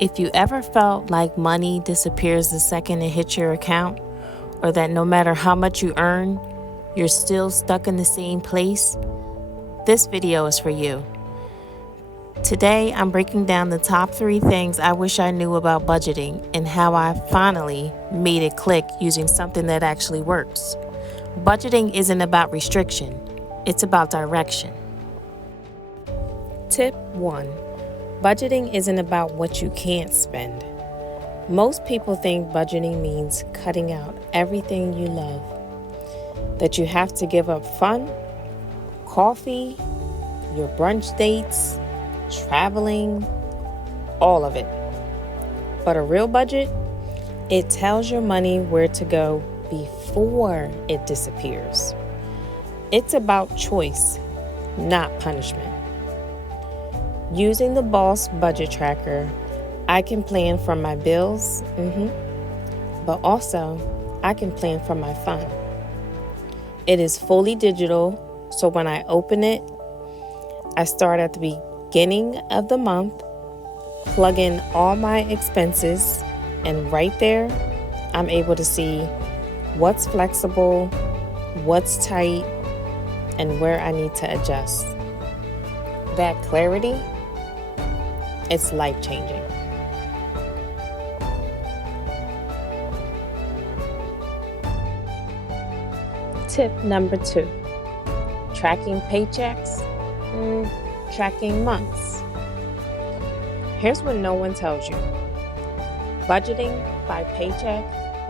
If you ever felt like money disappears the second it hits your account, or that no matter how much you earn, you're still stuck in the same place, this video is for you. Today, I'm breaking down the top 3 things I wish I knew about budgeting and how I finally made it click using something that actually works. Budgeting isn't about restriction, it's about direction. Tip 1. Budgeting isn't about what you can't spend. Most people think budgeting means cutting out everything you love. That you have to give up fun, coffee, your brunch dates, traveling, all of it. But a real budget, it tells your money where to go before it disappears. It's about choice, not punishment. Using the Boss Budget Tracker, I can plan for my bills, but also I can plan for my fun. It is fully digital, so when I open it, I start at the beginning of the month, plug in all my expenses, and right there, I'm able to see what's flexible, what's tight, and where I need to adjust. That clarity, it's life-changing. Tip number 2, tracking paychecks, tracking months. Here's what no one tells you. Budgeting by paycheck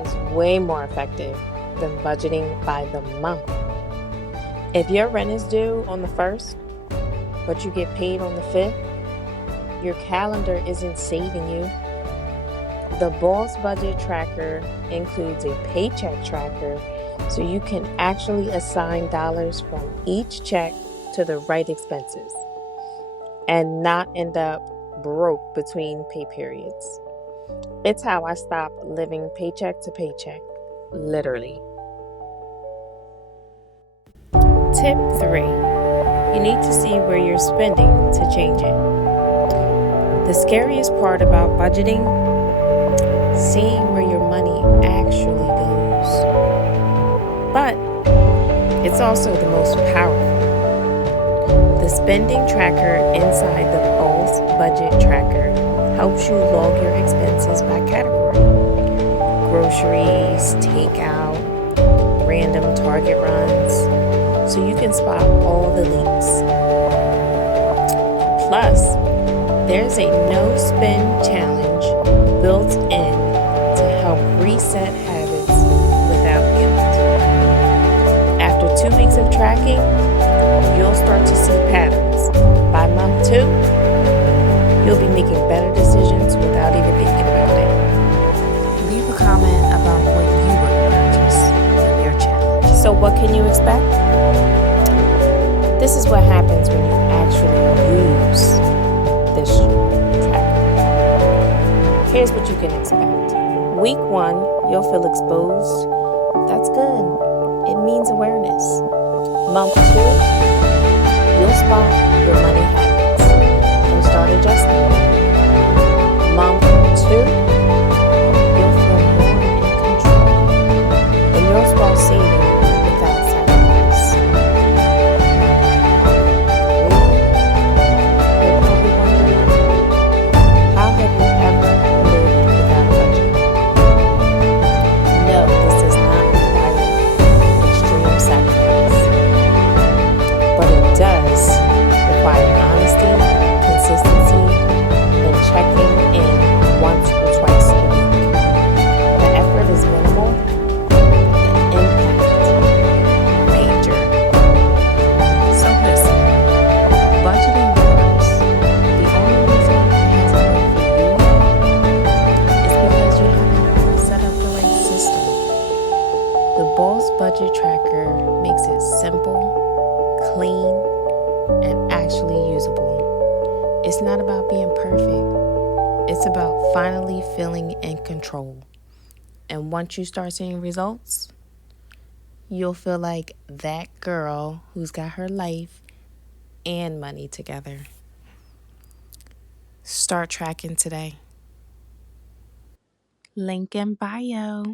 is way more effective than budgeting by the month. If your rent is due on the 1st, but you get paid on the 5th, your calendar isn't saving you. The Boss Budget Tracker includes a paycheck tracker so you can actually assign dollars from each check to the right expenses and not end up broke between pay periods. It's how I stopped living paycheck to paycheck, literally. Tip 3. You need to see where you're spending to change it. The scariest part about budgeting, seeing where your money actually goes. But it's also the most powerful. The spending tracker inside the Boss Budget Tracker helps you log your expenses by category. Groceries, takeout, random Target runs, so you can spot all the leaks. Plus, there's a no-spend challenge built in to help reset habits without guilt. After 2 weeks of tracking, you'll start to see patterns. By month 2, you'll be making better decisions without even thinking about it. Leave a comment about what you would purchase in your challenge. So what can you expect? This is what happens when you actually use this tracker. Here's what you can expect. Week 1, you'll feel exposed. That's good. It means awareness. Month 2, you'll spot your money habits and start adjusting. Month 2, you'll feel more in control and you'll start saving without sacrifice. You're probably wondering, how have you ever lived without a budget? No, this does not require extreme sacrifice, but it does require honesty, consistency, and checking in once or twice a week. The effort is minimal, the impact major. So listen, budgeting works. The only reason it hasn't worked for you yet is because you haven't set up the right system. The Boss Budget Tracker makes it simple, clean, and actually usable. It's not about being perfect. It's about finally feeling in control. And once you start seeing results, you'll feel like that girl who's got her life and money together. Start tracking today. Link in bio.